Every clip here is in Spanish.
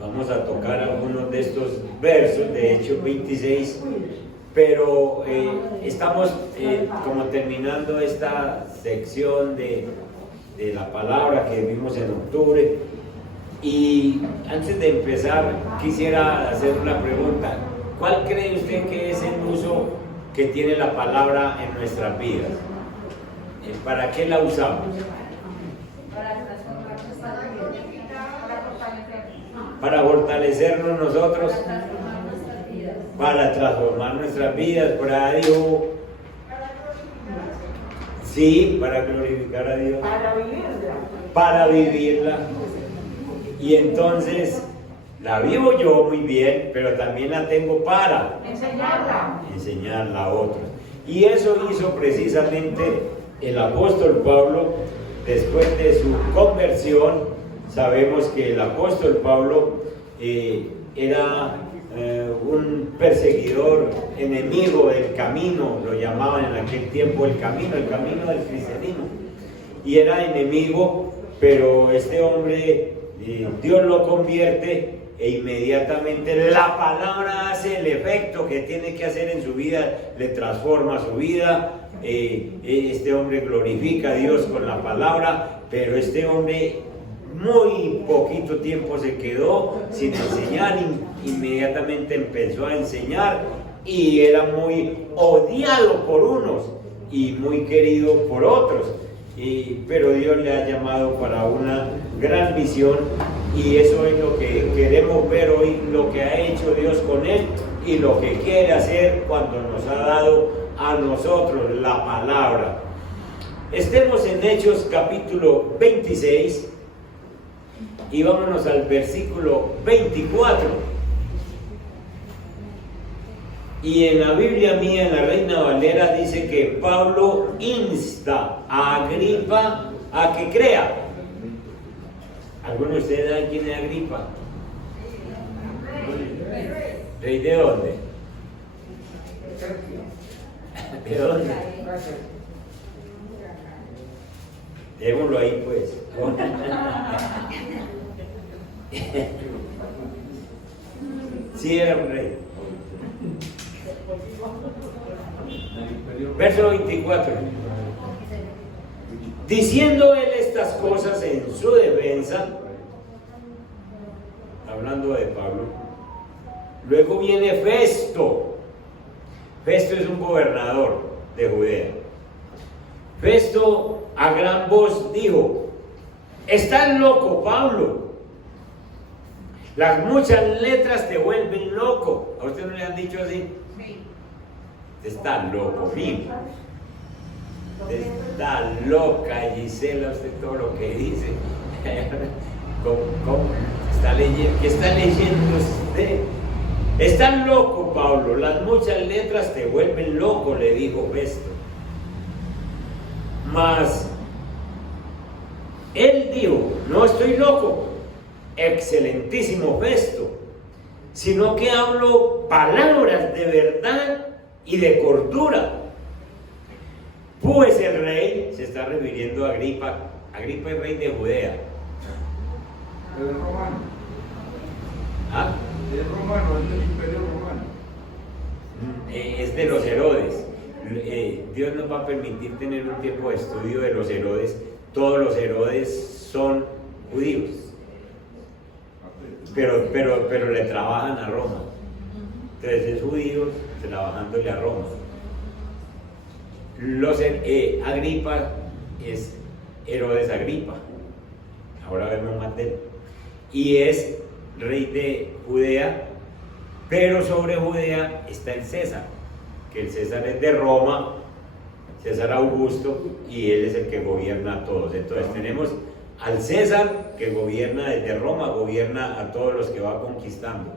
Vamos a tocar algunos de estos versos de Hechos 26, pero estamos como terminando esta sección de la palabra que vimos en octubre. Y antes de empezar, quisiera hacer una pregunta. ¿Cuál cree usted que es el uso que tiene la palabra en nuestras vidas? ¿Para qué la usamos? Para fortalecernos nosotros, para transformar nuestras vidas. Por ahí dijo, sí, para glorificar a Dios, para vivirla. Y entonces la vivo yo muy bien, pero también la tengo para enseñarla a otros. Y eso hizo precisamente el apóstol Pablo después de su conversión. Sabemos que el apóstol Pablo era un perseguidor, enemigo del camino, lo llamaban en aquel tiempo el camino del cristianismo. Y era enemigo, pero este hombre, Dios lo convierte e inmediatamente la palabra hace el efecto que tiene que hacer en su vida, le transforma su vida. Este hombre glorifica a Dios con la palabra, pero este hombre muy poquito tiempo se quedó sin enseñar, inmediatamente empezó a enseñar y era muy odiado por unos y muy querido por otros, pero Dios le ha llamado para una gran misión y eso es lo que queremos ver hoy, lo que ha hecho Dios con él y lo que quiere hacer cuando nos ha dado a nosotros la palabra. Estemos en Hechos capítulo 26 y vámonos al versículo 24. Y en la Biblia mía, en la Reina Valera, dice que Pablo insta a Agripa a que crea. ¿Alguno de ustedes sabe quién es Agripa? ¿Rey de dónde? ¿De dónde? Démoslo ahí pues. Sí, era un rey. Verso 24. Diciendo él estas cosas en su defensa, hablando de Pablo, luego viene Festo. Festo es un gobernador de Judea. Festo a gran voz dijo: ¿estás loco, Pablo? Las muchas letras te vuelven loco. ¿A usted no le han dicho así? Sí. Está loco, mijo. Está loca, Gisela, usted todo lo que dice. ¿Cómo? ¿Está leyendo? ¿Qué está leyendo usted? Está loco, Pablo. Las muchas letras te vuelven loco, le dijo Festo. Mas él dijo: no estoy loco, excelentísimo Festo, sino que hablo palabras de verdad y de cordura. Pues el rey, se está refiriendo a Agripa. Agripa es rey de Judea. Es romano. ¿Ah? Es romano, es del imperio romano. Es de los Herodes. Dios nos va a permitir tener un tiempo de estudio de los Herodes. Todos los Herodes son judíos, pero le trabajan a Roma. Entonces es judío trabajándole a Roma. Agripa es Herodes Agripa, ahora vemos más de él, y es rey de Judea, pero sobre Judea está el César, que el César es de Roma, César Augusto, y él es el que gobierna a todos. Entonces tenemos al César que gobierna desde Roma, gobierna a todos los que va conquistando,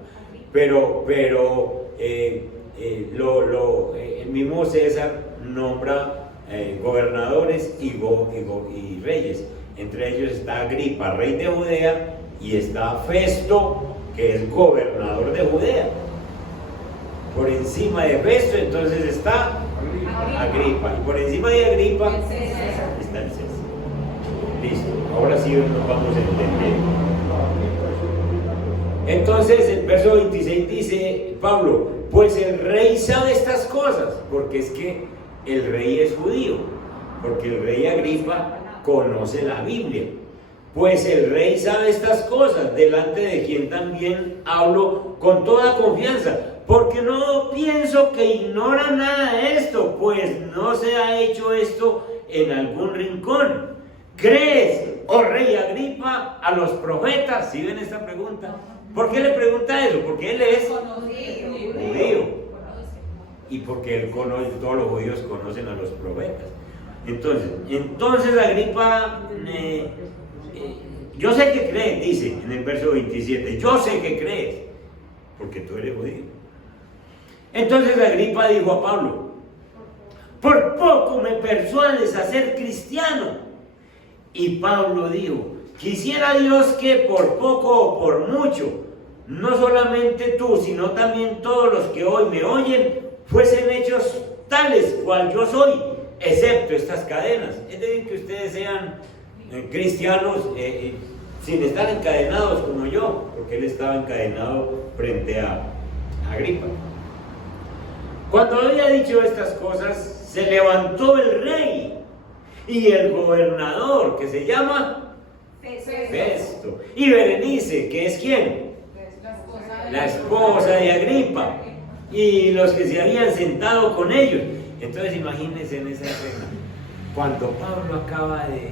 pero el mismo César nombra gobernadores y reyes. Entre ellos está Agripa, rey de Judea, y está Festo, que es gobernador de Judea. Por encima de Festo entonces está Agripa, y por encima de Agripa está el César. Listo, ahora sí nos vamos a entender. Entonces el verso 26 dice Pablo, pues el rey sabe estas cosas, porque es que el rey es judío, porque el rey Agripa conoce la Biblia. Pues el rey sabe estas cosas, delante de quien también hablo con toda confianza, porque no pienso que ignora nada de esto, pues no se ha hecho esto en algún rincón. ¿Crees, oh rey Agripa, a los profetas? ¿Sí ven esta pregunta? ¿Por qué le pregunta eso? Porque él es judío. Y porque él conoce, todos los judíos conocen a los profetas. Entonces Agripa, yo sé que crees, dice en el verso 27, yo sé que crees, porque tú eres judío. Entonces Agripa dijo a Pablo, por poco me persuades a ser cristiano. Y Pablo dijo, quisiera Dios que por poco o por mucho, no solamente tú, sino también todos los que hoy me oyen, fuesen hechos tales cual yo soy, excepto estas cadenas. Es decir, que ustedes sean cristianos sin estar encadenados como yo, porque él estaba encadenado frente a Agripa. Cuando había dicho estas cosas, se levantó el rey y el gobernador, que se llama Festo, y Berenice, que es ¿quién? La esposa de Agripa, y los que se habían sentado con ellos. Entonces imagínense en esa escena, cuando Pablo acaba de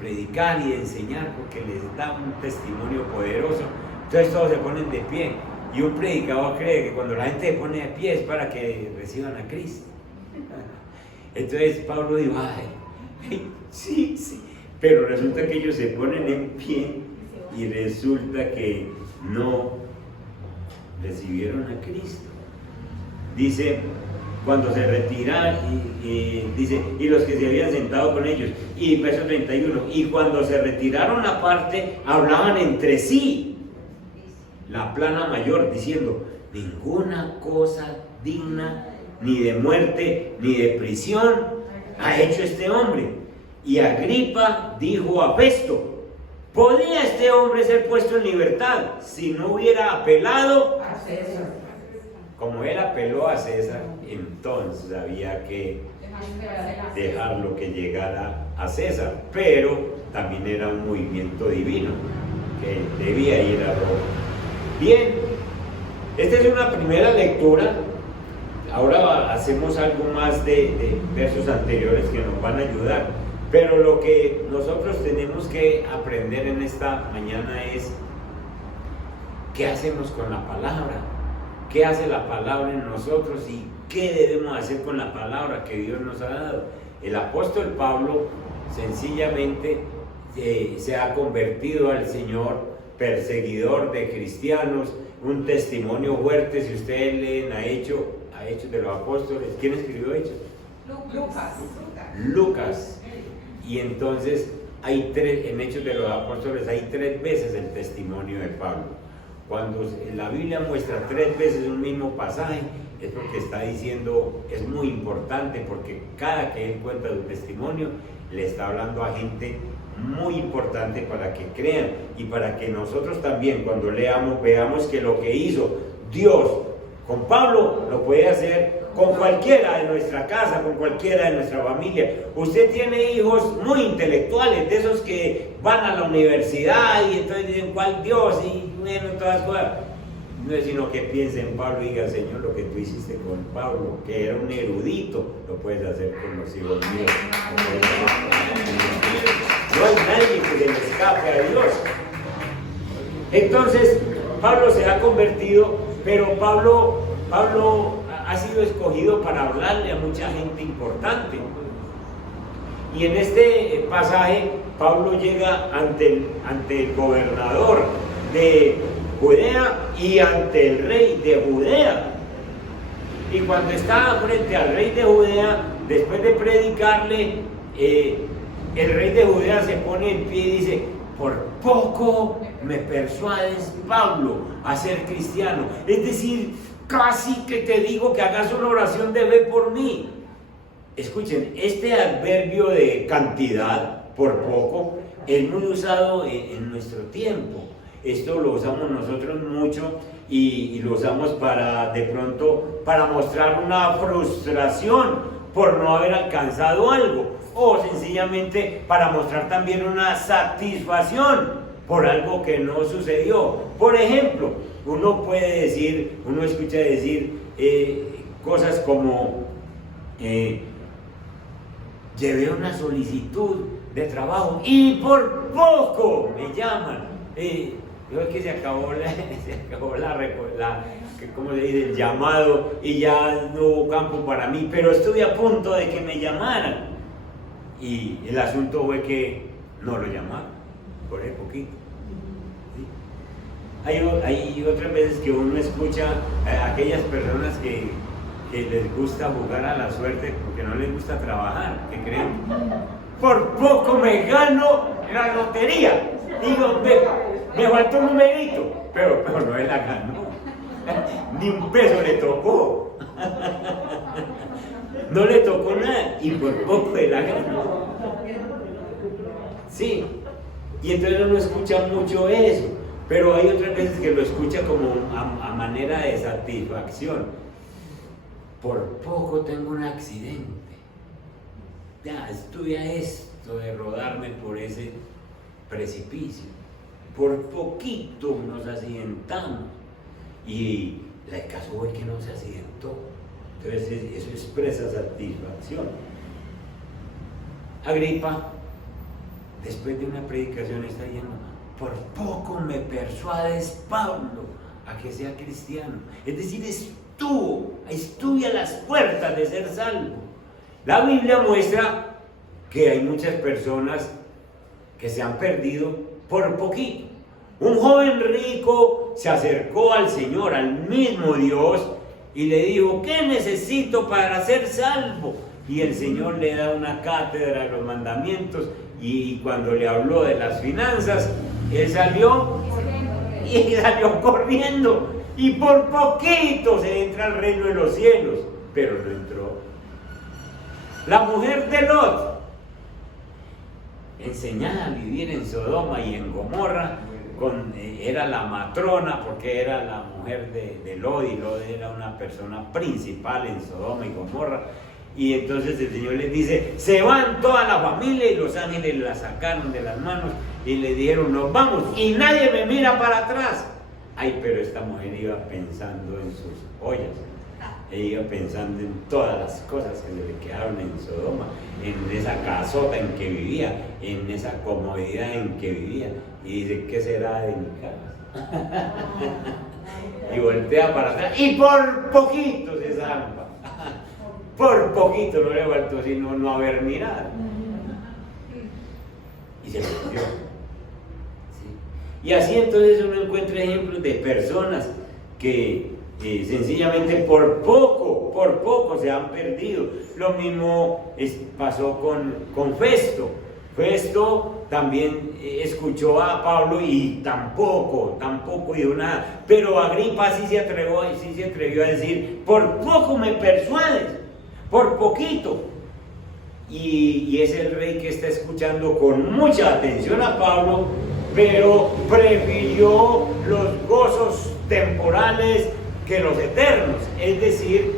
predicar y de enseñar, porque les da un testimonio poderoso, entonces todos se ponen de pie, y un predicador cree que cuando la gente se pone de pie es para que reciban a Cristo. Entonces Pablo dijo, ay, sí, pero resulta que ellos se ponen en pie y resulta que no recibieron a Cristo. Dice, cuando se retiran, dice, y los que se habían sentado con ellos, y verso 31, y cuando se retiraron aparte, hablaban entre sí, la plana mayor, diciendo, ninguna cosa digna ni de muerte, ni de prisión, ha hecho este hombre. Y Agripa dijo a Festo, ¿podía este hombre ser puesto en libertad si no hubiera apelado a César? Como él apeló a César, entonces había que dejarlo que llegara a César, pero también era un movimiento divino que debía ir a Roma. Bien, esta es una primera lectura. Ahora hacemos algo más de versos anteriores que nos van a ayudar, pero lo que nosotros tenemos que aprender en esta mañana es qué hacemos con la palabra, qué hace la palabra en nosotros y qué debemos hacer con la palabra que Dios nos ha dado. El apóstol Pablo sencillamente se ha convertido al Señor, perseguidor de cristianos, un testimonio fuerte. Si ustedes leen a Hechos de los Apóstoles, ¿quién escribió Hechos? Lucas. Y entonces en Hechos de los Apóstoles hay 3 veces el testimonio de Pablo. Cuando la Biblia muestra 3 veces un mismo pasaje, es porque está diciendo, es muy importante, porque cada que él cuenta su testimonio, le está hablando a gente muy importante para que crean y para que nosotros también, cuando leamos, veamos que lo que hizo Dios con Pablo lo puede hacer con cualquiera de nuestra casa, con cualquiera de nuestra familia. Usted tiene hijos muy intelectuales, de esos que van a la universidad y entonces dicen, ¿cuál Dios? Y bueno, todas cosas. No es sino que piense en Pablo y diga, Señor, lo que tú hiciste con Pablo, que era un erudito, lo puedes hacer con los hijos míos. No hay nadie que se le escape a Dios. Entonces, Pablo se ha convertido, pero Pablo ha sido escogido para hablarle a mucha gente importante. Y en este pasaje, Pablo llega ante el gobernador de Judea y ante el rey de Judea. Y cuando está frente al rey de Judea, después de predicarle, el rey de Judea se pone en pie y dice, por poco me persuades, Pablo, a ser cristiano. Es decir, casi que te digo que hagas una oración de fe por mí. Escuchen, este adverbio de cantidad, por poco, es muy usado en nuestro tiempo. Esto lo usamos nosotros mucho y lo usamos para, de pronto, para mostrar una frustración por no haber alcanzado algo, o sencillamente para mostrar también una satisfacción por algo que no sucedió. Por ejemplo, uno puede decir, uno escucha decir cosas como llevé una solicitud de trabajo y por poco me llaman. Yo es que se acabó ¿cómo se dice? El llamado y ya no hubo campo para mí, pero estuve a punto de que me llamaran. Y el asunto fue que no lo llamaron, por el poquito. ¿Sí? Hay otras veces que uno escucha a aquellas personas que les gusta jugar a la suerte porque no les gusta trabajar, que creen, por poco me gano la lotería. Digo, me faltó un numerito, pero no él la ganó. Ni un peso le tocó. No le tocó nada y por poco él la ganó. Sí, y entonces uno escucha mucho eso, pero hay otras veces que lo escucha como a manera de satisfacción. Por poco tengo un accidente. Ya estuve a esto de rodarme por ese precipicio. Por poquito nos accidentamos. Y el caso fue que no se accidentó. Entonces eso expresa satisfacción. Agripa, después de una predicación, está diciendo: por poco me persuades, Pablo, a que sea cristiano. Es decir, estuve a las puertas de ser salvo. La Biblia muestra que hay muchas personas que se han perdido por poquito. Un joven rico se acercó al Señor, al mismo Dios, y le dijo: ¿qué necesito para ser salvo? Y el Señor le da una cátedra de los mandamientos, y cuando le habló de las finanzas, él salió corriendo, y por poquito se entra al reino de los cielos, pero no entró. La mujer de Lot, enseñada a vivir en Sodoma y en Gomorra, era la matrona porque era la mujer de Lot, y Lot era una persona principal en Sodoma y Gomorra. Y entonces el Señor les dice: se van toda la familia, y los ángeles la sacaron de las manos y le dijeron: nos vamos, y nadie me mira para atrás. Ay, pero esta mujer iba pensando en sus ollas, ella iba pensando en todas las cosas que se le quedaron en Sodoma, en esa casota en que vivía, en esa comodidad en que vivía, y dice: ¿qué será de mi casa? Y voltea para atrás y por poquito se salva. Por poquito, no le faltó sino no haber mirado. Y se perdió. ¿Sí? Y así entonces uno encuentra ejemplos de personas que sencillamente por poco se han perdido. Lo mismo pasó con Festo. Festo también escuchó a Pablo y tampoco dio nada. Pero Agripa sí se atrevió a decir: por poco me persuades, por poquito. Y es el rey que está escuchando con mucha atención a Pablo, pero prefirió los gozos temporales que los eternos. Es decir,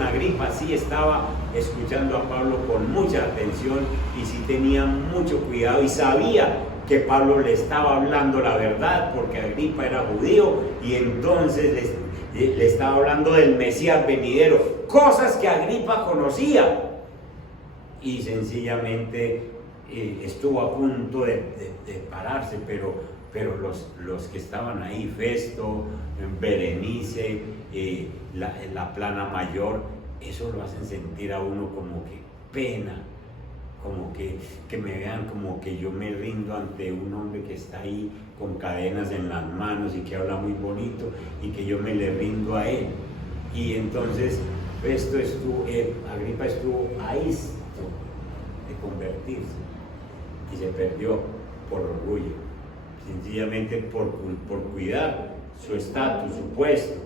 Agripa sí estaba escuchando a Pablo con mucha atención y sí tenía mucho cuidado y sabía que Pablo le estaba hablando la verdad, porque Agripa era judío y entonces le estaba hablando del Mesías venidero, cosas que Agripa conocía, y sencillamente estuvo a punto de pararse, pero los que estaban ahí, Festo, Berenice, la plana mayor, eso lo hacen sentir a uno como que pena, como que me vean como que yo me rindo ante un hombre que está ahí con cadenas en las manos y que habla muy bonito, y que yo me le rindo a él. Y entonces Agripa estuvo a esto de convertirse y se perdió por orgullo, sencillamente por cuidar su estatus, su puesto.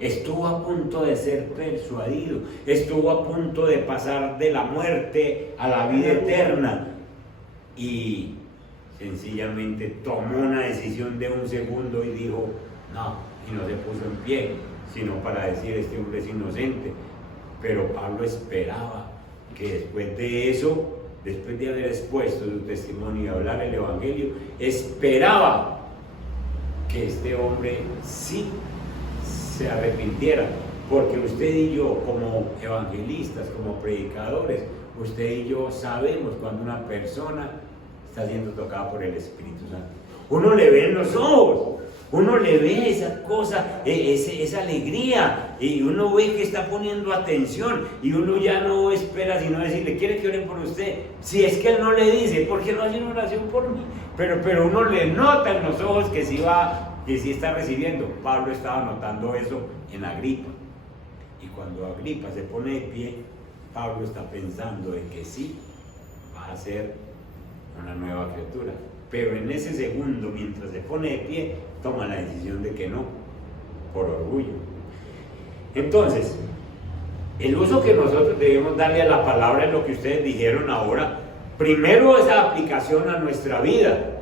Estuvo a punto de ser persuadido, estuvo a punto de pasar de la muerte a la vida eterna, y sencillamente tomó una decisión de un segundo y dijo, no, y no se puso en pie, sino para decir, este hombre es inocente. Pero Pablo esperaba que después de eso, después de haber expuesto su testimonio y hablar el evangelio, esperaba que este hombre sí se arrepintiera, porque usted y yo, como evangelistas, como predicadores, usted y yo sabemos cuando una persona está siendo tocada por el Espíritu Santo. Uno le ve en los ojos, uno le ve esa cosa, esa alegría, y uno ve que está poniendo atención, y uno ya no espera sino decirle, ¿quiere que oren por usted? Si es que él no le dice, ¿por qué no hace una oración por mí? Pero uno le nota en los ojos que sí está recibiendo. Pablo estaba notando eso en Agripa, y cuando Agripa se pone de pie, Pablo está pensando en que sí va a ser una nueva criatura. Pero en ese segundo, mientras se pone de pie, toma la decisión de que no, por orgullo. Entonces, el uso que nosotros debemos darle a la palabra es lo que ustedes dijeron ahora. Primero, esa aplicación a nuestra vida.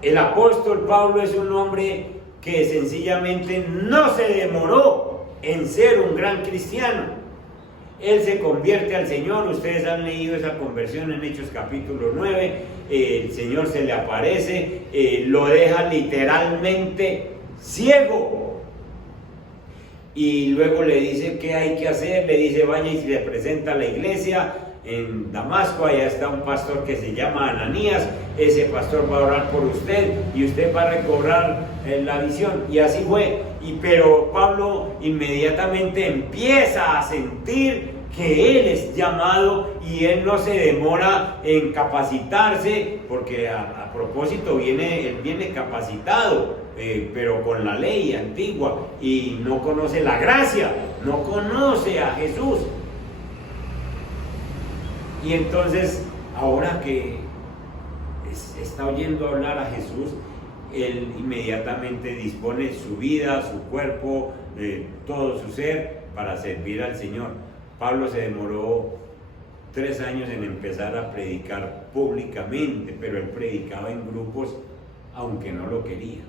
El apóstol Pablo es un hombre que sencillamente no se demoró en ser un gran cristiano. Él se convierte al Señor. Ustedes han leído esa conversión en Hechos capítulo 9. El Señor se le aparece, lo deja literalmente ciego, y luego le dice qué hay que hacer. Le dice, vaya y se presenta a la iglesia en Damasco. Allá está un pastor que se llama Ananías. Ese pastor va a orar por usted y usted va a recobrar la visión. Y así fue. Pero Pablo inmediatamente empieza a sentir que él es llamado, y él no se demora en capacitarse, porque a propósito él viene capacitado, pero con la ley antigua, y no conoce la gracia, no conoce a Jesús. Y entonces, ahora que está oyendo hablar a Jesús, él inmediatamente dispone su vida, su cuerpo, todo su ser para servir al Señor. Pablo se demoró 3 años en empezar a predicar públicamente, pero él predicaba en grupos aunque no lo quería.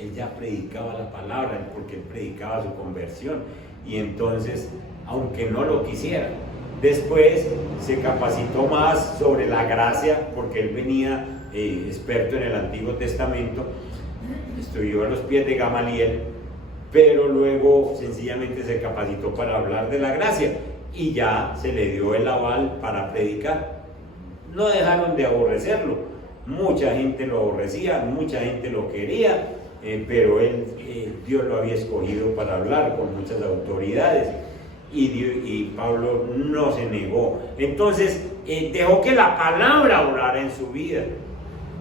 Él ya predicaba la palabra porque él predicaba su conversión, y entonces, aunque no lo quisiera, después se capacitó más sobre la gracia, porque él venía experto en el Antiguo Testamento, estudió a los pies de Gamaliel, pero luego sencillamente se capacitó para hablar de la gracia, y ya se le dio el aval para predicar. No dejaron de aborrecerlo, mucha gente lo aborrecía, mucha gente lo quería, pero Dios lo había escogido para hablar con muchas autoridades, y Pablo no se negó. Entonces dejó que la palabra obrara en su vida.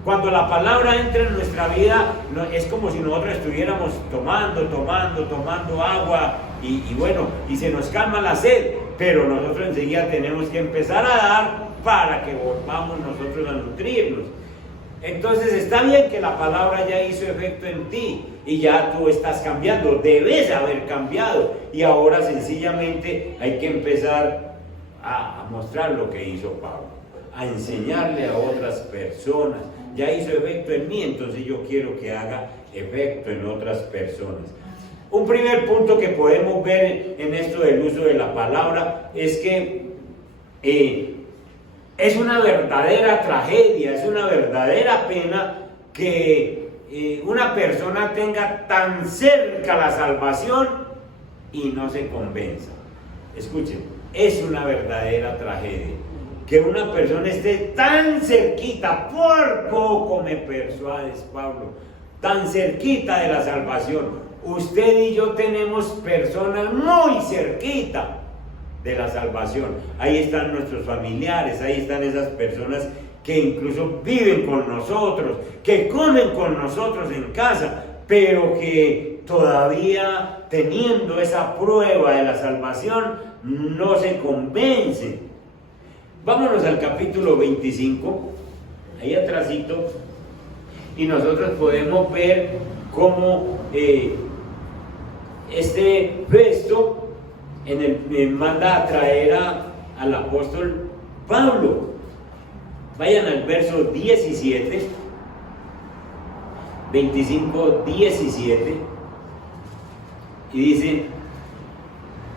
Cuando la palabra entra en nuestra vida, es como si nosotros estuviéramos tomando agua, y bueno, y se nos calma la sed, pero nosotros enseguida tenemos que empezar a dar para que volvamos nosotros a nutrirnos. Entonces está bien que la palabra ya hizo efecto en ti, y ya tú estás cambiando, debes haber cambiado, y ahora sencillamente hay que empezar a mostrar lo que hizo Pablo, a enseñarle a otras personas. Ya hizo efecto en mí, entonces yo quiero que haga efecto en otras personas. Un primer punto que podemos ver en esto del uso de la palabra es que es una verdadera tragedia, es una verdadera pena que una persona tenga tan cerca la salvación y no se convenza. Escuchen, es una verdadera tragedia que una persona esté tan cerquita, por poco me persuades, Pablo, tan cerquita de la salvación. Usted y yo tenemos personas muy cerquita de la salvación. Ahí están nuestros familiares, ahí están esas personas que incluso viven con nosotros, que comen con nosotros en casa, pero que todavía teniendo esa prueba de la salvación no se convencen. Vámonos al capítulo 25, ahí atrásito, y nosotros podemos ver cómo este Festo manda a traer al apóstol Pablo. Vayan al verso 17, 25, 17, y dice: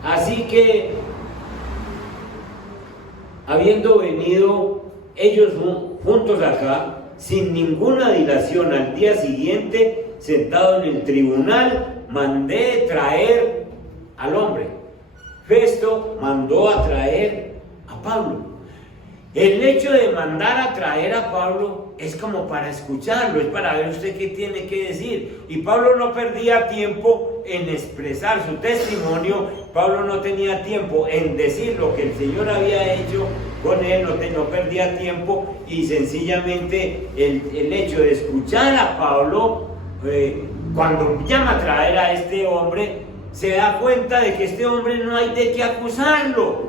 así que, habiendo venido ellos juntos acá, sin ninguna dilación, al día siguiente, sentado en el tribunal, mandé traer al hombre. Festo mandó a traer a Pablo. El hecho de mandar a traer a Pablo es como para escucharlo, es para ver usted qué tiene que decir. Y Pablo no perdía tiempo en expresar su testimonio. Pablo no tenía tiempo en decir lo que el Señor había hecho con él, no perdía tiempo, y sencillamente el hecho de escuchar a Pablo, cuando llama a traer a este hombre, se da cuenta de que este hombre no hay de qué acusarlo.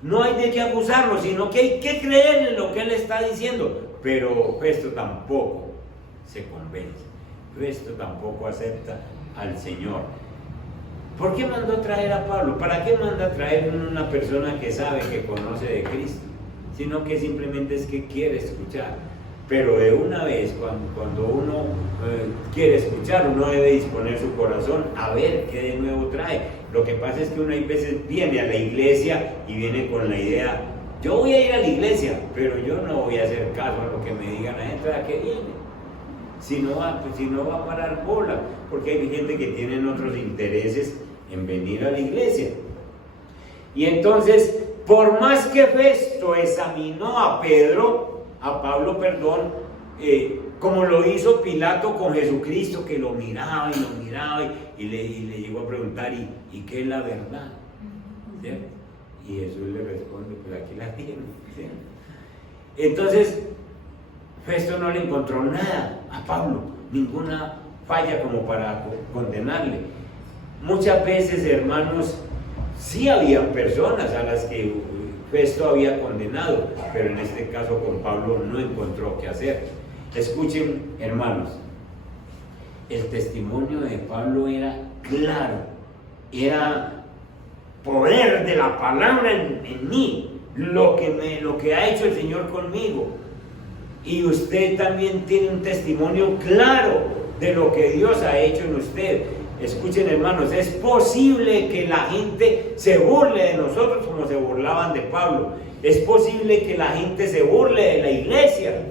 No hay de qué acusarlo, sino que hay que creer en lo que él está diciendo. Pero Festo tampoco se convence. Festo tampoco acepta al Señor. ¿Por qué mandó a traer a Pablo? ¿Para qué manda a traer una persona que sabe, que conoce de Cristo? Sino que simplemente es que quiere escuchar. Pero de una vez, cuando uno quiere escuchar, uno debe disponer su corazón a ver qué de nuevo trae. Lo que pasa es que uno hay veces viene a la iglesia y viene con la idea: yo voy a ir a la iglesia, pero yo no voy a hacer caso a lo que me digan la gente a qué viene. Si no va a parar bola, porque hay gente que tienen otros intereses en venir a la iglesia. Y entonces, por más que Festo examinó a Pablo, como lo hizo Pilato con Jesucristo, que lo miraba y le llegó a preguntar: ¿y qué es la verdad? ¿Cierto? Y Jesús le responde: pues aquí la tiene. ¿Cierto? Entonces, Festo no le encontró nada a Pablo, ninguna falla como para condenarle. Muchas veces, hermanos, sí había personas a las que Festo había condenado, pero en este caso con Pablo no encontró qué hacer. Escuchen, hermanos, el testimonio de Pablo era claro, era poder de la palabra en mí, lo que ha hecho el Señor conmigo. Y usted también tiene un testimonio claro de lo que Dios ha hecho en usted. Escuchen, hermanos, es posible que la gente se burle de nosotros como se burlaban de Pablo. Es posible que la gente se burle de la iglesia.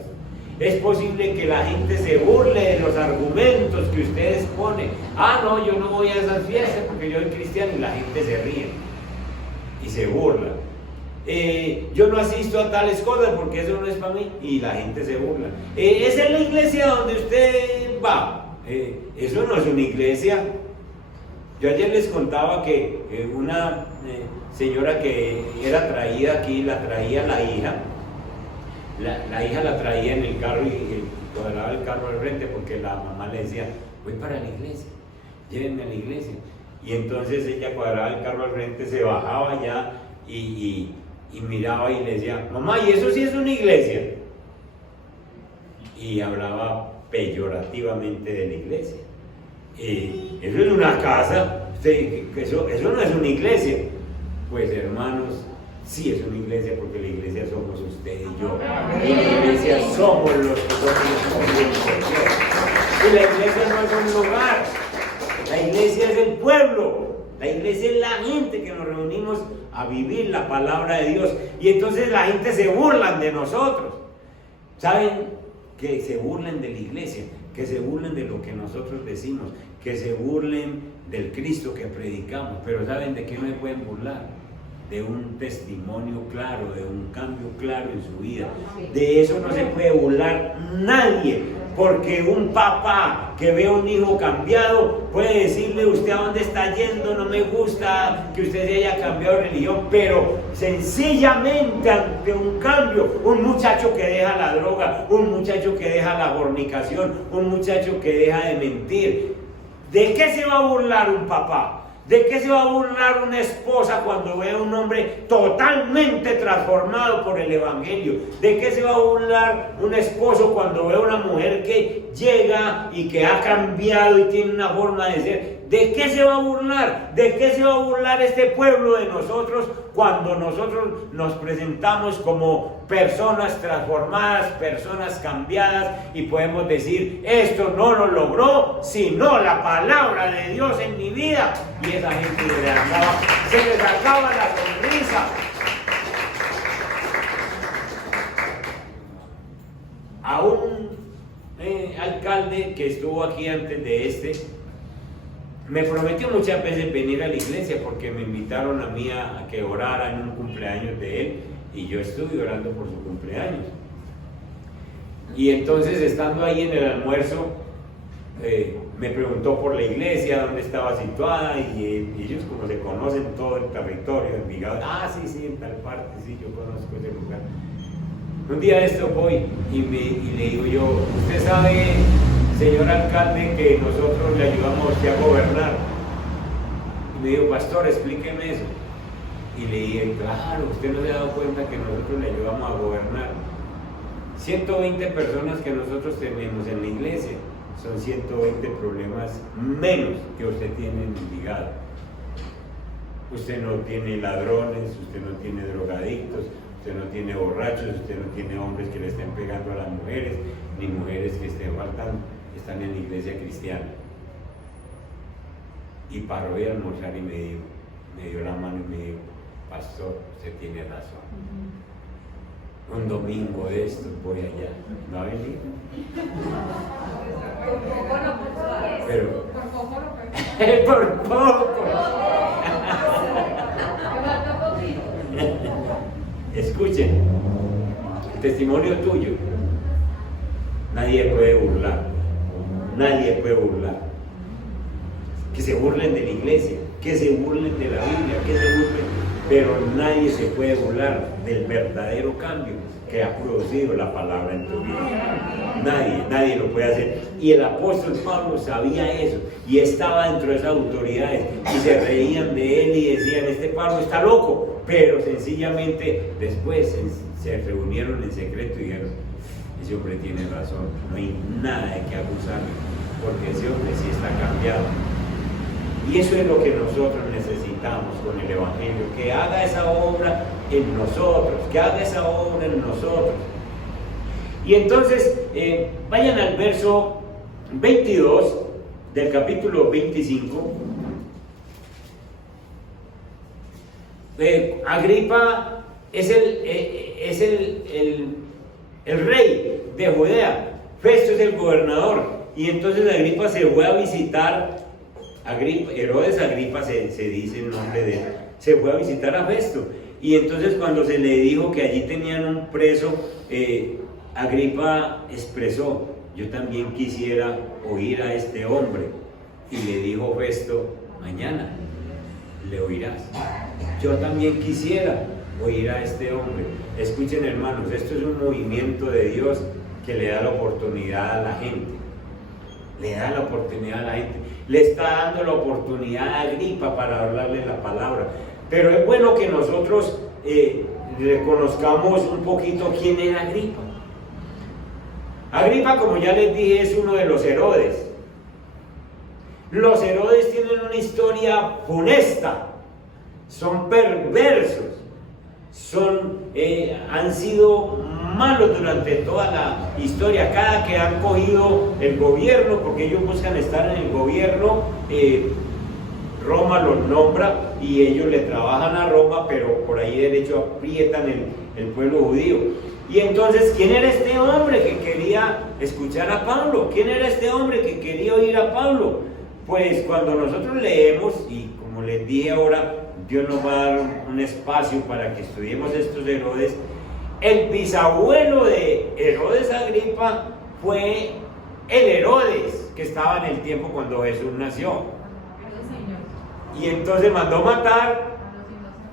Es posible que la gente se burle de los argumentos que ustedes ponen. No, yo no voy a esas fiestas porque yo soy cristiano, y la gente se ríe y se burla. Yo no asisto a tales cosas porque eso no es para mí, y la gente se burla. Esa es la iglesia donde usted va. Eso no es una iglesia. Yo ayer les contaba que una señora que era traída aquí, la traía la hija. La hija la traía en el carro y cuadraba el carro al frente, porque la mamá le decía: voy para la iglesia, llévenme a la iglesia. Y entonces ella cuadraba el carro al frente, se bajaba ya y miraba y le decía: mamá, ¿y eso sí es una iglesia? Y hablaba peyorativamente de la iglesia. Eso es una casa, eso no es una iglesia. Pues, hermanos, sí es una iglesia, porque la iglesia somos usted y yo. Y la iglesia somos los que somos de Dios. Y la iglesia no es un lugar, la iglesia es el pueblo. La iglesia es la gente que nos reunimos a vivir la palabra de Dios. Y entonces la gente se burlan de nosotros. ¿Saben? Que se burlen de la iglesia, que se burlen de lo que nosotros decimos, que se burlen del Cristo que predicamos. Pero ¿saben de qué no se pueden burlar? De un testimonio claro, de un cambio claro en su vida. De eso no se puede burlar nadie, porque un papá que ve a un hijo cambiado puede decirle: usted a dónde está yendo, no me gusta que usted se haya cambiado de religión. Pero sencillamente, ante un cambio, un muchacho que deja la droga, un muchacho que deja la fornicación, un muchacho que deja de mentir, ¿de qué se va a burlar un papá? ¿De qué se va a burlar una esposa cuando ve a un hombre totalmente transformado por el Evangelio? ¿De qué se va a burlar un esposo cuando ve a una mujer que llega y que ha cambiado y tiene una forma de ser? ¿de qué se va a burlar? ¿De qué se va a burlar este pueblo de nosotros cuando nosotros nos presentamos como personas transformadas, personas cambiadas y podemos decir, esto no lo logró sino la palabra de Dios en mi vida? Y esa gente se les acaba la sonrisa. A un alcalde que estuvo aquí antes de este, me prometió muchas veces venir a la iglesia porque me invitaron a mí a que orara en un cumpleaños de él y yo estuve orando por su cumpleaños. Y entonces, estando ahí en el almuerzo, me preguntó por la iglesia, dónde estaba situada, y ellos, como se conocen todo el territorio de Envigado, sí, en tal parte, sí, yo conozco ese lugar. Un día de esto voy y le digo yo, usted sabe, señor alcalde, que nosotros le ayudamos a usted a gobernar. Y me dijo, pastor, explíqueme eso. Y le dije, claro, usted no se ha dado cuenta que nosotros le ayudamos a gobernar. 120 personas que nosotros tenemos en la iglesia son 120 problemas menos que usted tiene en Envigado. Usted no tiene ladrones, usted no tiene drogadictos, usted no tiene borrachos, usted no tiene hombres que le estén pegando a las mujeres, ni mujeres que estén están en la iglesia cristiana. Y paró de almorzar y me dio la mano y me dijo, pastor, usted tiene razón. Un domingo de estos voy allá. ¿No ha venido? Pero por poco. Escuchen, el testimonio tuyo nadie puede burlar. Nadie puede burlar. Que se burlen de la iglesia, que se burlen de la Biblia, que se burlen, pero nadie se puede burlar del verdadero cambio que ha producido la palabra en tu vida. Nadie lo puede hacer. Y el apóstol Pablo sabía eso y estaba dentro de esas autoridades y se reían de él y decían, este Pablo está loco, pero sencillamente después se reunieron en secreto y dijeron, ese hombre tiene razón, no hay nada de qué acusarle, porque ese hombre sí está cambiado. Y eso es lo que nosotros necesitamos con el Evangelio, que haga esa obra en nosotros, que haga esa obra en nosotros. Y entonces, vayan al verso 22 del capítulo 25. Agripa es el rey de Judea, Festo es el gobernador, y entonces Agripa se fue a visitar, Herodes Agripa se dice el nombre de él, se fue a visitar a Festo, y entonces cuando se le dijo que allí tenían un preso, Agripa expresó, yo también quisiera oír a este hombre, y le dijo Festo, mañana le oirás. Yo también quisiera oír a este hombre. Escuchen, hermanos, esto es un movimiento de Dios que le da la oportunidad a la gente. Le da la oportunidad a la gente. Le está dando la oportunidad a Agripa para hablarle la palabra. Pero es bueno que nosotros reconozcamos un poquito quién era Agripa. Agripa, como ya les dije, es uno de los Herodes. Los Herodes tienen una historia funesta, son perversos, han sido malos durante toda la historia. Cada que han cogido el gobierno, porque ellos buscan estar en el gobierno, Roma los nombra y ellos le trabajan a Roma, pero por ahí derecho aprietan el pueblo judío. Y entonces, ¿quién era este hombre que quería escuchar a Pablo? ¿Quién era este hombre que quería oír a Pablo? Pues cuando nosotros leemos, y como les dije ahora, Dios nos va a dar un espacio para que estudiemos estos Herodes. El bisabuelo de Herodes Agripa fue el Herodes que estaba en el tiempo cuando Jesús nació. Y entonces mandó matar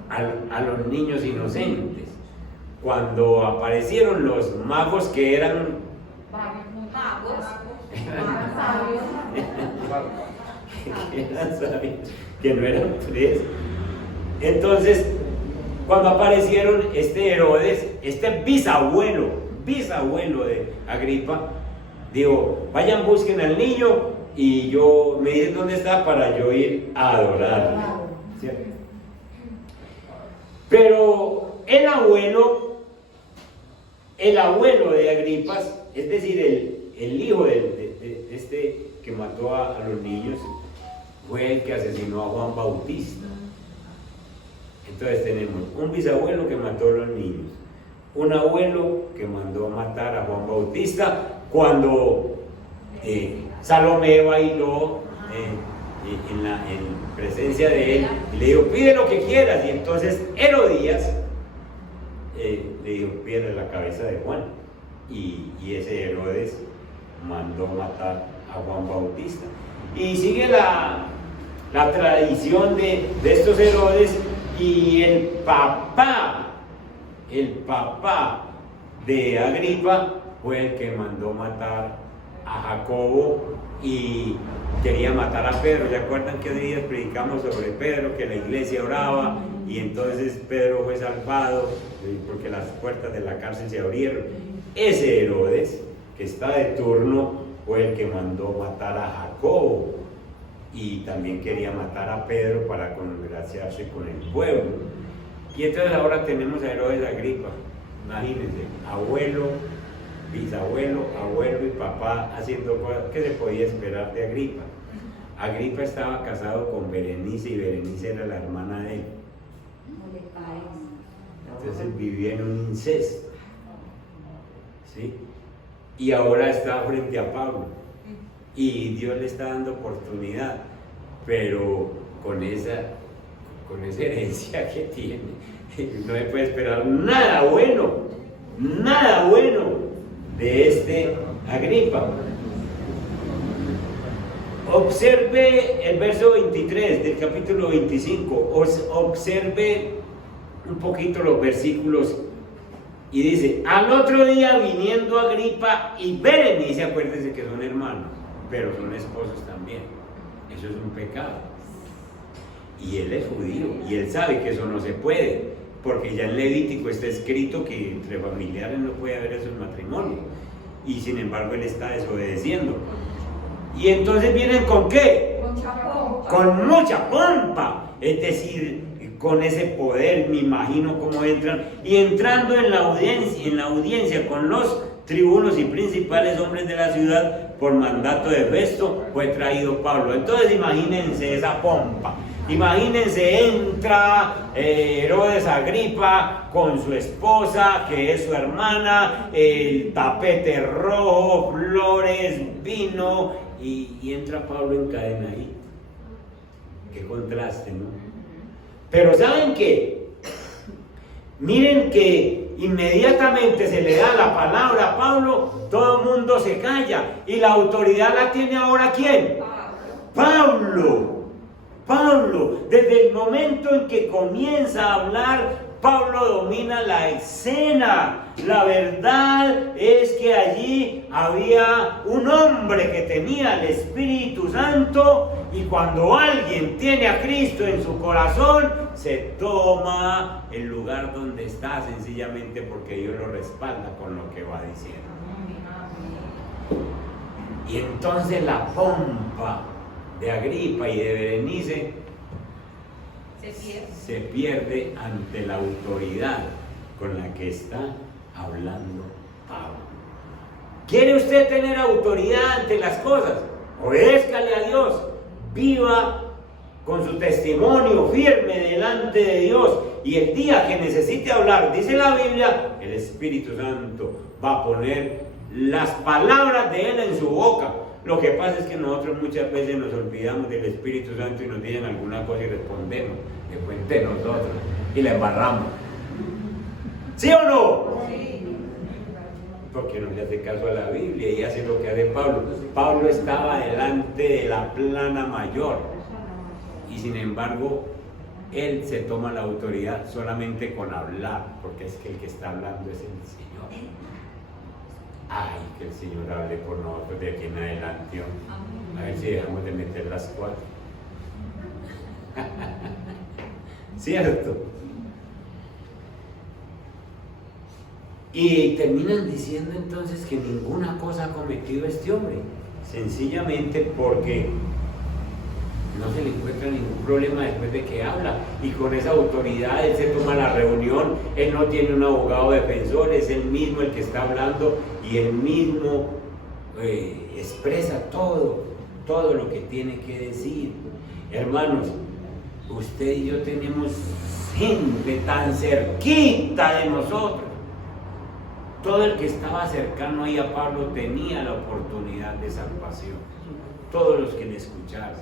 a los niños inocentes. Cuando aparecieron los magos que eran que no eran tres. Entonces, cuando aparecieron este Herodes, este bisabuelo de Agripa, dijo, vayan busquen al niño y yo me dice dónde está para yo ir a adorarle, ¿cierto? Pero el abuelo de Agripas, es decir, el hijo de este que mató a los niños, fue el que asesinó a Juan Bautista. Entonces tenemos un bisabuelo que mató a los niños, un abuelo que mandó matar a Juan Bautista cuando Salomé bailó en presencia de él y le dijo, pide lo que quieras, y entonces Herodías le dijo, pídele la cabeza de Juan, y ese Herodes mandó matar a Juan Bautista, y sigue la tradición de estos Herodes. Y el papá de Agripa fue el que mandó matar a Jacobo y quería matar a Pedro. ¿Se acuerdan que días predicamos sobre Pedro, que la iglesia oraba y entonces Pedro fue salvado porque las puertas de la cárcel se abrieron? Ese Herodes, que está de turno, fue el que mandó matar a Jacobo. Y también quería matar a Pedro para congraciarse con el pueblo. Y entonces ahora tenemos a Herodes Agripa, imagínense, abuelo, bisabuelo, abuelo y papá haciendo cosas que se podía esperar de Agripa. Agripa estaba casado con Berenice y Berenice era la hermana de él. Entonces vivía en un incesto, ¿sí? Y ahora está frente a Pablo. Y Dios le está dando oportunidad, pero con esa herencia que tiene, no se puede esperar nada bueno de este Agripa. Observe el verso 23 del capítulo 25, observe un poquito los versículos. Y dice, al otro día viniendo Agripa y Berenice, acuérdense que son hermanos, pero son esposos también. Eso es un pecado. Y él es judío, y él sabe que eso no se puede, porque ya en Levítico está escrito que entre familiares no puede haber esos matrimonios. Y sin embargo él está desobedeciendo. Y entonces vienen ¿con qué? Con mucha pompa. Es decir, con ese poder, me imagino cómo entran. Y entrando en la audiencia con los tribunos y principales hombres de la ciudad, por mandato de Festo, fue traído Pablo. Entonces imagínense esa pompa. Imagínense, entra Herodes Agripa con su esposa, que es su hermana, el tapete rojo, flores, vino, y entra Pablo encadenadito. Qué contraste, ¿no? Pero ¿saben qué? Miren que inmediatamente se le da la palabra a Pablo, todo el mundo se calla, y la autoridad la tiene ahora ¿quién? Pablo. Desde el momento en que comienza a hablar, Pablo domina la escena. La verdad es que allí había un hombre que tenía el Espíritu Santo, y cuando alguien tiene a Cristo en su corazón, se toma el lugar donde está sencillamente porque Dios lo respalda con lo que va diciendo. Y entonces la pompa de Agripa y de Berenice se pierde ante la autoridad con la que está hablando Pablo. ¿Quiere usted tener autoridad ante las cosas? Obézcale a Dios, viva con su testimonio firme delante de Dios, y el día que necesite hablar, dice la Biblia, el Espíritu Santo va a poner las palabras de Él en su boca. Lo que pasa es que nosotros muchas veces nos olvidamos del Espíritu Santo y nos dicen alguna cosa y respondemos después de nosotros y la embarramos. ¿Sí o no? Sí. Porque no le hace caso a la Biblia y hace lo que hace Pablo. Pablo estaba delante de la plana mayor y sin embargo él se toma la autoridad solamente con hablar, porque es que el que está hablando es el Señor. Ay, que el Señor hable por nosotros de aquí en adelante. A ver si dejamos de meter las cuatro. ¿Cierto? Y terminan diciendo entonces que ninguna cosa ha cometido este hombre. Sencillamente porque no se le encuentra ningún problema después de que habla, y con esa autoridad él se toma la reunión, él no tiene un abogado defensor, es él mismo el que está hablando y él mismo expresa todo lo que tiene que decir. Hermanos, usted y yo tenemos gente tan cerquita de nosotros. Todo el que estaba cercano ahí a Pablo tenía la oportunidad de salvación. Todos los que le escucharon,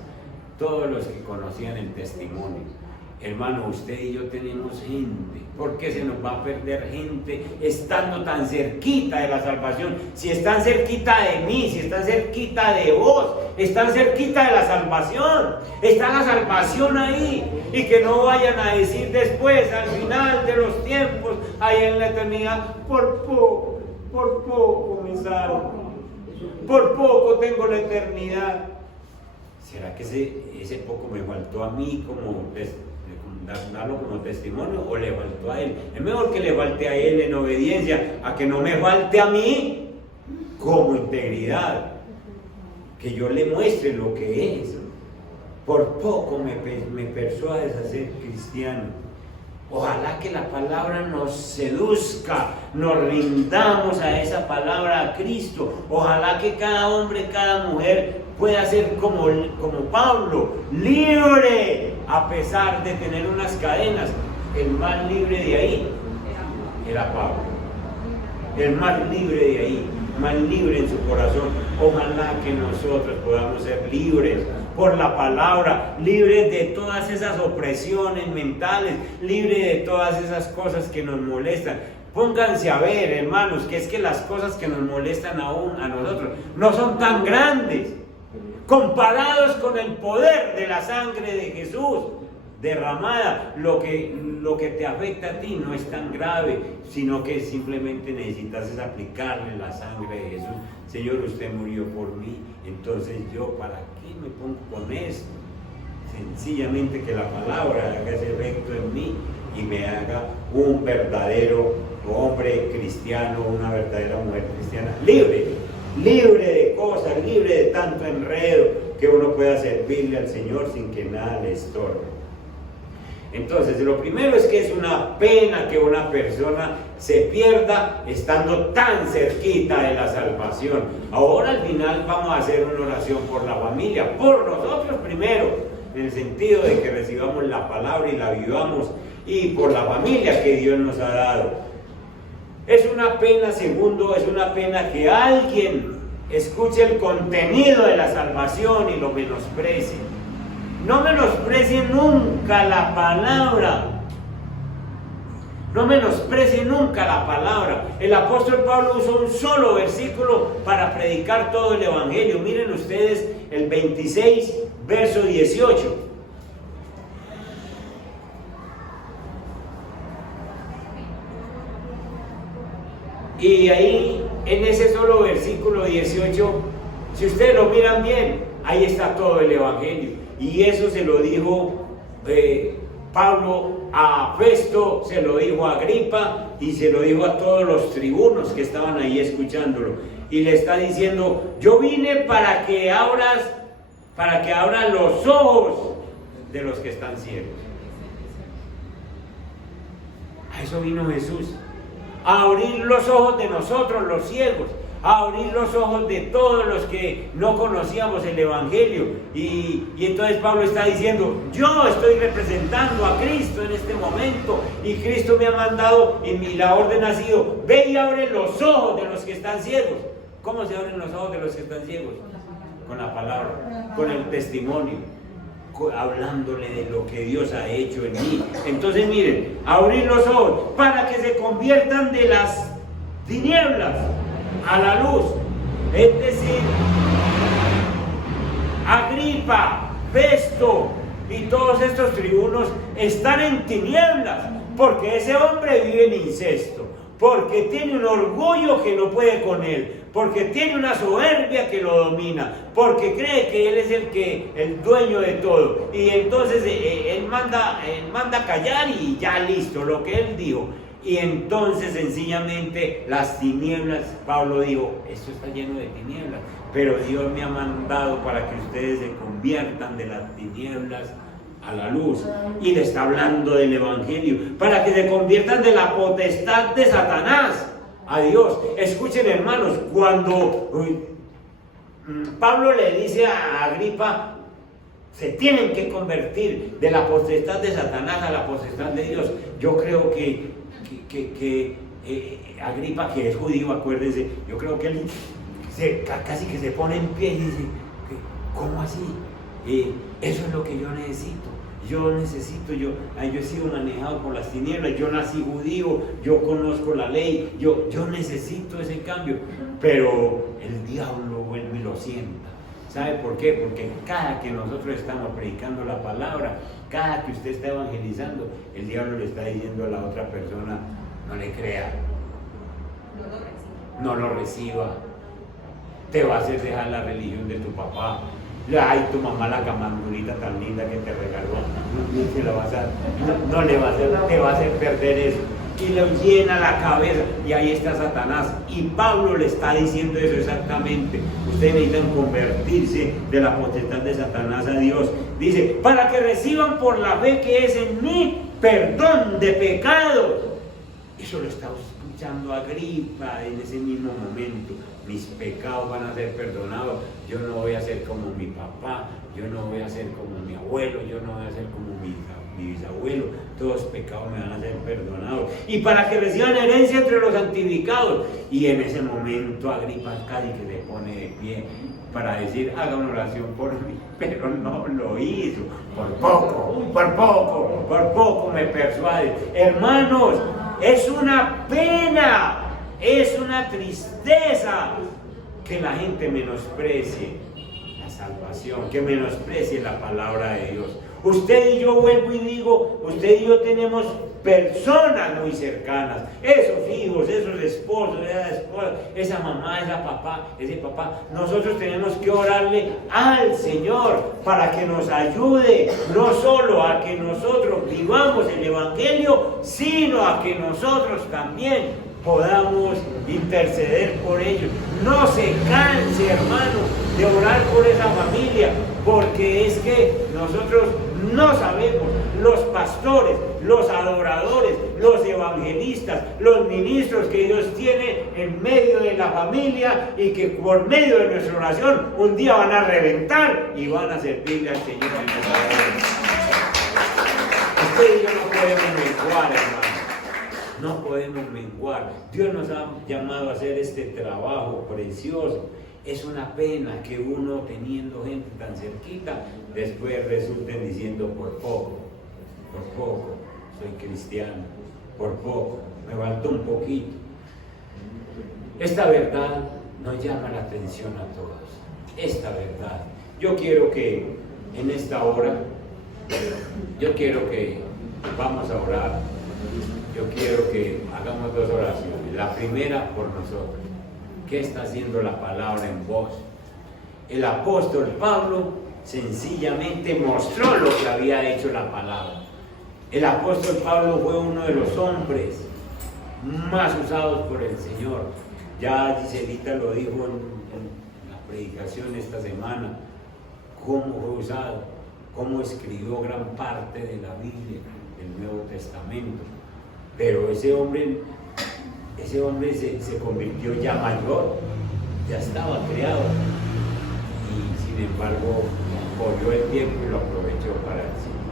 todos los que conocían el testimonio. Hermano, usted y yo tenemos gente. ¿Por qué se nos va a perder gente estando tan cerquita de la salvación? Si están cerquita de mí, si están cerquita de vos, están cerquita de la salvación. Está la salvación ahí. Y que no vayan a decir después, al final de los tiempos, ahí en la eternidad, por poco me salvo, por poco tengo la eternidad. ¿Será que ese poco me faltó a mí como darlo como testimonio, o le faltó a él? Es mejor que le falte a él en obediencia a que no me falte a mí como integridad, que yo le muestre lo que es. Por poco me persuades a ser cristiano. Ojalá que la palabra nos seduzca, nos rindamos a esa palabra, a Cristo. Ojalá que cada hombre, cada mujer pueda ser como Pablo, libre a pesar de tener unas cadenas. El más libre de ahí era Pablo, el más libre de ahí, más libre en su corazón. Ojalá que nosotros podamos ser libres por la palabra, libres de todas esas opresiones mentales, libres de todas esas cosas que nos molestan. Pónganse a ver, hermanos, que es que las cosas que nos molestan aún a nosotros no son tan grandes comparados con el poder de la sangre de Jesús derramada. Lo que te afecta a ti no es tan grave, sino que simplemente necesitas es aplicarle la sangre de Jesús. Señor, usted murió por mí, entonces yo ¿para qué me pongo con esto? Sencillamente que la palabra haga ese efecto en mí y me haga un verdadero hombre cristiano, una verdadera mujer cristiana, libre de cosas, libre de tanto enredo, que uno pueda servirle al Señor sin que nada le estorbe. Entonces, lo primero es que es una pena que una persona se pierda estando tan cerquita de la salvación. Ahora al final vamos a hacer una oración por la familia, por nosotros primero, en el sentido de que recibamos la palabra y la vivamos, y por la familia que Dios nos ha dado. Es una pena, segundo, es una pena que alguien escuche el contenido de la salvación y lo menosprecie. No menosprecie nunca la palabra. No menosprecie nunca la palabra. El apóstol Pablo usó un solo versículo para predicar todo el evangelio. Miren ustedes el 26, verso 18. Y ahí, en ese solo versículo 18, si ustedes lo miran bien, ahí está todo el evangelio. Y eso se lo dijo Pablo a Festo, se lo dijo a Agripa y se lo dijo a todos los tribunos que estaban ahí escuchándolo. Y le está diciendo: yo vine para que abras los ojos de los que están ciegos. A eso vino Jesús, a abrir los ojos de nosotros los ciegos, a abrir los ojos de todos los que no conocíamos el evangelio. Y entonces Pablo está diciendo: yo estoy representando a Cristo en este momento, y Cristo me ha mandado, y la orden ha sido: ve y abre los ojos de los que están ciegos. ¿Cómo se abren los ojos de los que están ciegos? Con la palabra, con el testimonio, hablándole de lo que Dios ha hecho en mí. Entonces miren, abrir los ojos para que se conviertan de las tinieblas a la luz. Es decir, Agripa, Festo y todos estos tribunos están en tinieblas porque ese hombre vive en incesto, porque tiene un orgullo que no puede con él, porque tiene una soberbia que lo domina, porque cree que él es el dueño de todo, y entonces él manda callar y ya listo, lo que él dijo. Y entonces sencillamente las tinieblas, Pablo dijo, esto está lleno de tinieblas, pero Dios me ha mandado para que ustedes se conviertan de las tinieblas a la luz. Y le está hablando del evangelio, para que se conviertan de la potestad de Satanás a Dios. Escuchen, hermanos, cuando Pablo le dice a Agripa, se tienen que convertir de la potestad de Satanás a la potestad de Dios. Yo creo que Agripa, que es judío, acuérdense, yo creo que él casi que se pone en pie y dice, ¿cómo así? Eso es lo que yo necesito. Yo he sido manejado por las tinieblas, yo nací judío, yo conozco la ley, yo necesito ese cambio. Pero el diablo vuelve y lo sienta. ¿Sabe por qué? Porque cada que nosotros estamos predicando la palabra, cada que usted está evangelizando, el diablo le está diciendo a la otra persona, no le crea, no lo reciba, te va a hacer dejar la religión de tu papá. Ay, tu mamá, la camandurita tan linda que te regaló, no le va a hacer, te va a hacer perder eso. Y le llena la cabeza, y ahí está Satanás. Y Pablo le está diciendo eso exactamente. Ustedes necesitan convertirse de la potestad de Satanás a Dios. Dice, para que reciban por la fe que es en mí perdón de pecados. Eso lo está escuchando Agripa en ese mismo momento. Mis pecados van a ser perdonados. Yo no voy a ser como mi papá, yo no voy a ser como mi abuelo, yo no voy a ser como mi bisabuelo. Todos los pecados me van a ser perdonados. Y para que reciban herencia entre los santificados. Y en ese momento Agripa casi que se pone de pie para decir, haga una oración por mí, pero no lo hizo. Por poco me persuade. Hermanos, es una pena, es una tristeza que la gente menosprecie la salvación, que menosprecie la palabra de Dios. Usted y yo, vuelvo y digo, usted y yo tenemos personas muy cercanas, esos hijos, esos esposos, esa esposa, esa mamá, ese papá. Nosotros tenemos que orarle al Señor para que nos ayude, no solo a que nosotros vivamos el Evangelio, sino a que nosotros también podamos interceder por ellos. No se canse, hermano, de orar por esa familia, porque es que nosotros no sabemos, los pastores, los adoradores, los evangelistas, los ministros que Dios tiene en medio de la familia y que por medio de nuestra oración un día van a reventar y van a servirle al Señor en nuestra vida. Usted y yo no podemos menguar, hermano. No podemos menguar. Dios nos ha llamado a hacer este trabajo precioso. Es una pena que uno, teniendo gente tan cerquita, después resulten diciendo por poco soy cristiano, por poco, me faltó un poquito. Esta verdad nos llama la atención a todos. Esta verdad. Yo quiero que en esta hora, vamos a orar. Yo quiero que hagamos dos oraciones. La primera por nosotros. ¿Qué está haciendo la palabra en vos? El apóstol Pablo sencillamente mostró lo que había hecho la palabra. El apóstol Pablo fue uno de los hombres más usados por el Señor. Ya Giselita lo dijo en la predicación esta semana, cómo fue usado, cómo escribió gran parte de la Biblia, del Nuevo Testamento. Pero ese hombre se convirtió ya mayor, ya estaba criado, y sin embargo corrió el tiempo y lo aprovechó para el Señor.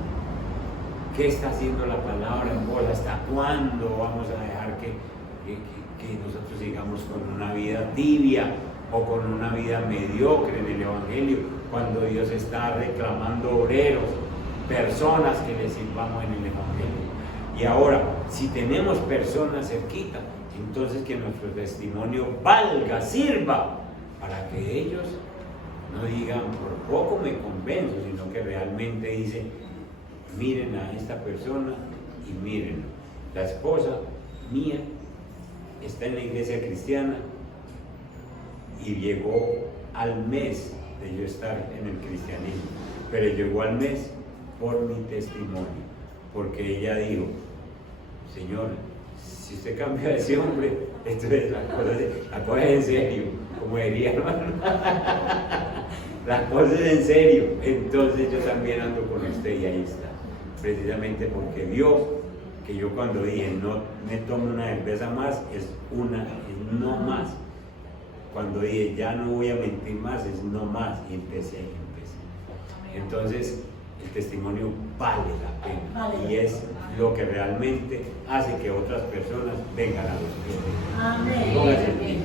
¿Qué está haciendo la palabra en vos? ¿Hasta cuándo vamos a dejar que nosotros sigamos con una vida tibia o con una vida mediocre en el Evangelio, cuando Dios está reclamando obreros, personas que le sirvamos en el Evangelio? Y ahora, si tenemos personas cerquita, entonces que nuestro testimonio valga, sirva, para que ellos no digan por poco me convenzo, sino que realmente dicen, miren a esta persona y miren, la esposa mía está en la iglesia cristiana y llegó al mes de yo estar en el cristianismo, pero llegó al mes por mi testimonio, porque ella dijo, Señor, Si usted cambia a ese hombre, entonces la cosa es en serio, como diría hermano. La cosa es en serio. Entonces yo también ando con usted y ahí está. Precisamente porque vio que yo cuando dije no me tomo una cerveza más, es no más. Cuando dije ya no voy a mentir más, es no más. Y empecé. Entonces el testimonio vale la pena y es lo que realmente hace que otras personas vengan a los pies de Dios. Amén.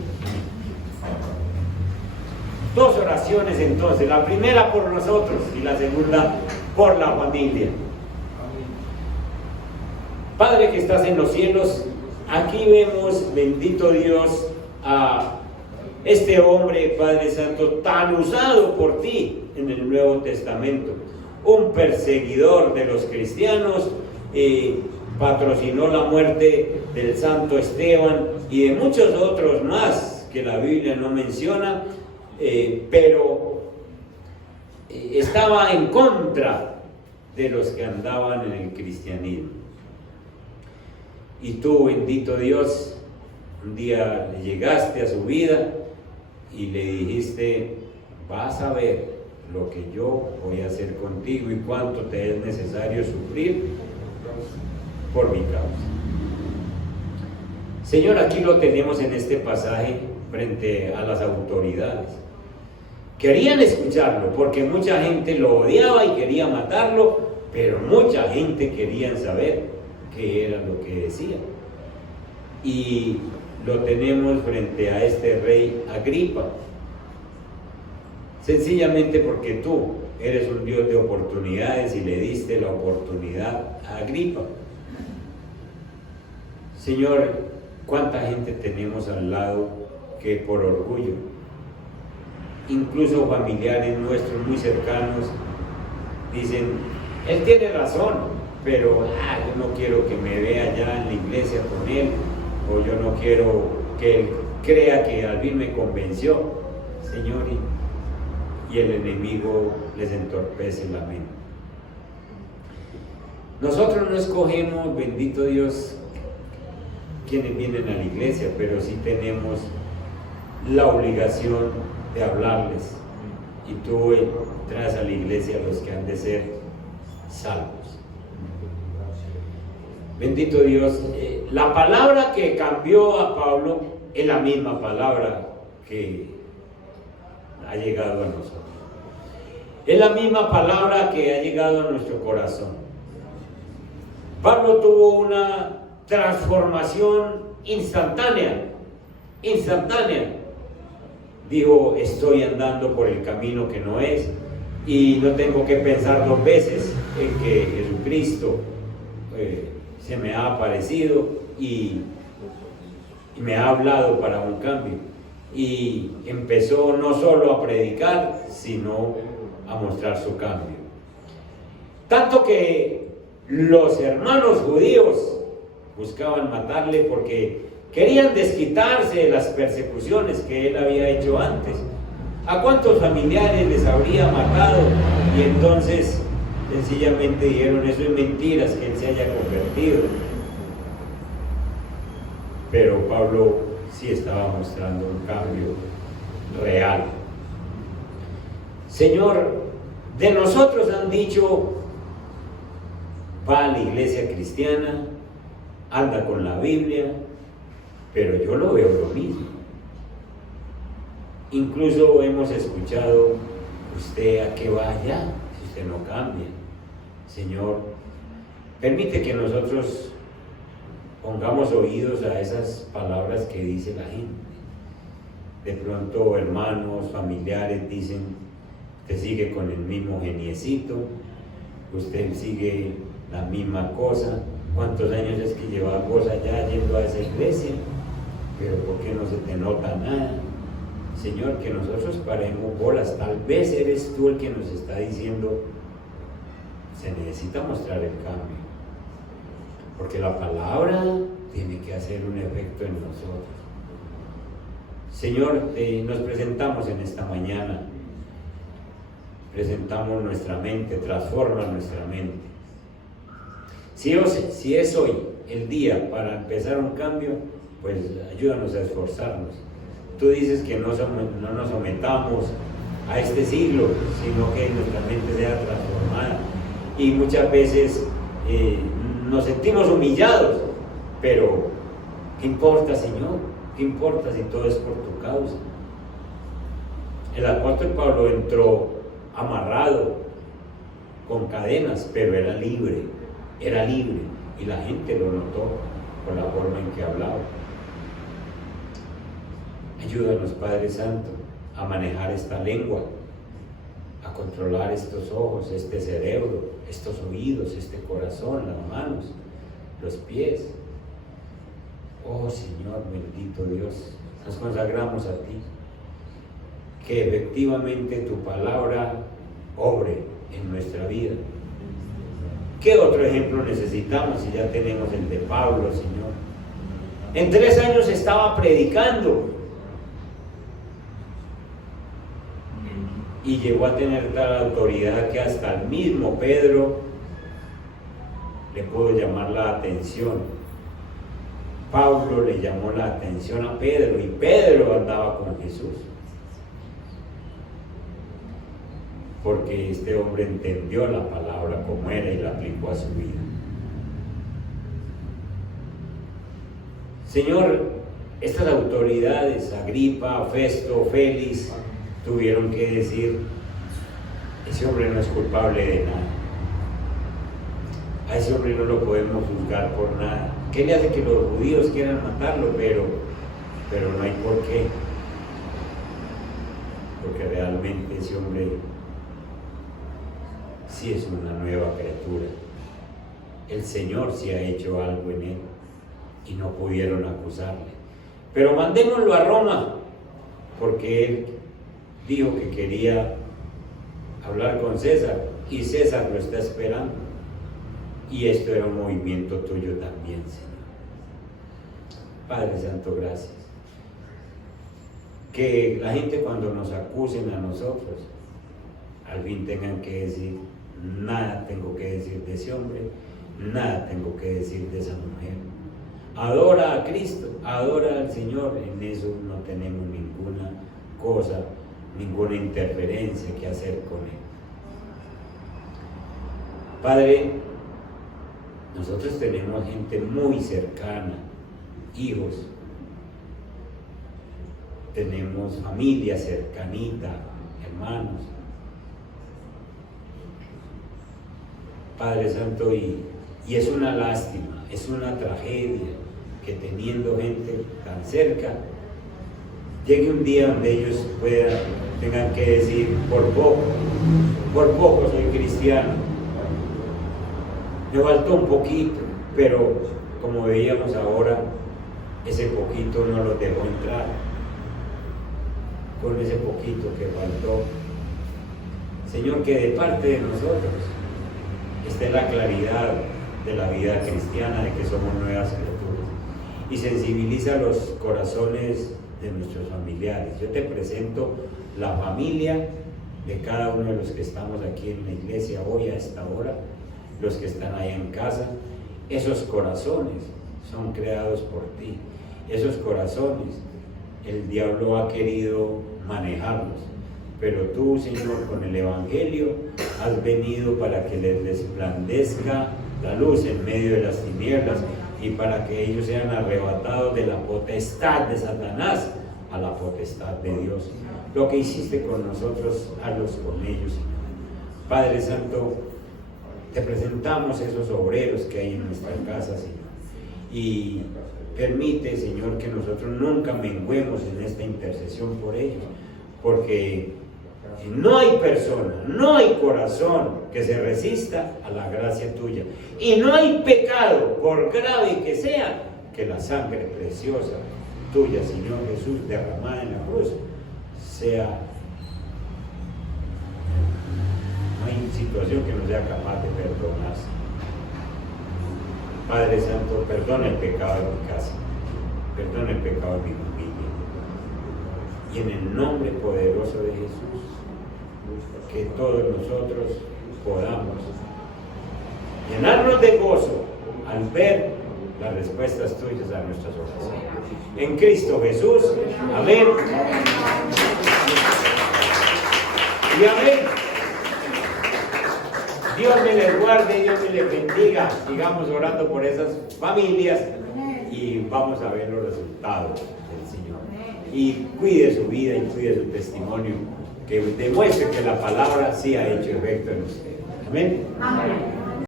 Dos oraciones entonces, la primera por nosotros y la segunda por la familia. Padre que estás en los cielos, aquí vemos, bendito Dios, a este hombre, Padre Santo, tan usado por ti en el Nuevo Testamento, un perseguidor de los cristianos, patrocinó la muerte del santo Esteban y de muchos otros más que la Biblia no menciona, pero estaba en contra de los que andaban en el cristianismo. Y tú, bendito Dios, un día llegaste a su vida y le dijiste: vas a ver lo que yo voy a hacer contigo y cuánto te es necesario sufrir por mi causa. Señor, aquí lo tenemos en este pasaje frente a las autoridades. Querían escucharlo porque mucha gente lo odiaba y quería matarlo, pero mucha gente quería saber qué era lo que decía. Y lo tenemos frente a este rey Agripa, sencillamente porque tú eres un Dios de oportunidades y le diste la oportunidad a Agripa. Señor, ¿cuánta gente tenemos al lado que por orgullo, incluso familiares nuestros muy cercanos, dicen: él tiene razón, pero yo no quiero que me vea ya en la iglesia con él, o yo no quiero que él crea que al fin me convenció, Señor, y el enemigo les entorpece la mente. Nosotros no escogemos, bendito Dios, quienes vienen a la iglesia, pero sí tenemos la obligación de hablarles, y tú traes a la iglesia a los que han de ser salvos. Bendito Dios, la palabra que cambió a Pablo es la misma palabra que ha llegado a nosotros. Es la misma palabra que ha llegado a nuestro corazón. Pablo tuvo una transformación instantánea. Dijo: estoy andando por el camino que no es y no tengo que pensar dos veces en que Jesucristo se me ha aparecido y me ha hablado para un cambio. Y empezó no solo a predicar, sino a mostrar su cambio. Tanto que los hermanos judíos buscaban matarle porque querían desquitarse de las persecuciones que él había hecho antes. ¿A cuántos familiares les habría matado? Y entonces sencillamente dijeron: eso es mentiras que él se haya convertido. Pero Pablo sí estaba mostrando un cambio real. Señor, de nosotros han dicho: va a la iglesia cristiana, anda con la Biblia, pero yo lo veo lo mismo. Incluso hemos escuchado: ¿usted a qué va allá si usted no cambia? Señor, permite que nosotros pongamos oídos a esas palabras que dice la gente. De pronto hermanos, familiares dicen: usted sigue con el mismo geniecito, usted sigue la misma cosa. ¿Cuántos años es que llevamos allá yendo a esa iglesia? Pero ¿por qué no se te nota nada? Señor, que nosotros paremos bolas. Tal vez eres tú el que nos está diciendo: se necesita mostrar el cambio, porque la palabra tiene que hacer un efecto en nosotros. Señor, nos presentamos en esta mañana, presentamos nuestra mente, transforma nuestra mente. Si es hoy el día para empezar un cambio, pues ayúdanos a esforzarnos. Tú dices que no nos sometamos a este siglo, sino que nuestra mente sea transformada. Y muchas veces nos sentimos humillados, pero ¿qué importa, Señor? ¿Qué importa si todo es por tu causa? El apóstol Pablo entró amarrado con cadenas, pero era libre, y la gente lo notó por la forma en que hablaba. Ayúdanos, Padre Santo, a manejar esta lengua, a controlar estos ojos, este cerebro, estos oídos, este corazón, las manos, los pies. Oh Señor, bendito Dios, nos consagramos a ti, que efectivamente tu palabra obre en nuestra vida. ¿Qué otro ejemplo necesitamos si ya tenemos el de Pablo, Señor? En 3 años estaba predicando y llegó a tener tal autoridad que hasta el mismo Pedro le pudo llamar la atención. Pablo le llamó la atención a Pedro y Pedro andaba con Jesús, porque este hombre entendió la palabra como era y la aplicó a su vida. Señor, estas autoridades, Agripa, Festo, Félix, tuvieron que decir: ese hombre no es culpable de nada, a ese hombre no lo podemos juzgar por nada. ¿Qué le hace que los judíos quieran matarlo? Pero no hay por qué, porque realmente ese hombre sí es una nueva criatura. El Señor sí ha hecho algo en él y no pudieron acusarle. Pero mandémoslo a Roma, porque él dijo que quería hablar con César y César lo está esperando. Y esto era un movimiento tuyo también, Señor. Padre Santo, gracias. Que la gente, cuando nos acusen a nosotros, al fin tengan que decir: nada tengo que decir de ese hombre, nada tengo que decir de esa mujer. Adora a Cristo, adora al Señor, en eso no tenemos ninguna cosa, ninguna interferencia que hacer con él. Padre, nosotros tenemos gente muy cercana, hijos, tenemos familia cercanita, hermanos. Padre Santo, y es una lástima, es una tragedia que teniendo gente tan cerca, llegue un día donde ellos tengan que decir: por poco soy cristiano. Me faltó un poquito, pero como veíamos ahora, ese poquito no los dejó entrar. Con ese poquito que faltó, Señor, que de parte de nosotros esté la claridad de la vida cristiana, de que somos nuevas criaturas, y sensibiliza los corazones de nuestros familiares. Yo te presento la familia de cada uno de los que estamos aquí en la iglesia hoy a esta hora, los que están allá en casa. Esos corazones son creados por ti. Esos corazones el diablo ha querido manejarlos, pero tú, Señor, con el Evangelio has venido para que les resplandezca la luz en medio de las tinieblas y para que ellos sean arrebatados de la potestad de Satanás a la potestad de Dios. Lo que hiciste con nosotros, hazlos con ellos, Señor. Padre Santo, te presentamos esos obreros que hay en nuestra casa, Señor, y permite, Señor, que nosotros nunca menguemos en esta intercesión por ellos, porque no hay persona, no hay corazón que se resista a la gracia tuya, y no hay pecado, por grave que sea, que la sangre preciosa tuya, Señor Jesús, derramada en la cruz, sea. No hay situación que no sea capaz de perdonar. Padre Santo, perdona el pecado de mi casa, perdona el pecado de mi familia, y en el nombre poderoso de Jesús, que todos nosotros podamos llenarnos de gozo al ver las respuestas tuyas a nuestras oraciones. En Cristo Jesús. Amén. Y amén. Dios me les guarde, Dios me les bendiga. Sigamos orando por esas familias y vamos a ver los resultados del Señor. Y cuide su vida y cuide su testimonio, que demuestre que la palabra sí ha hecho efecto en usted. Amén. Amén.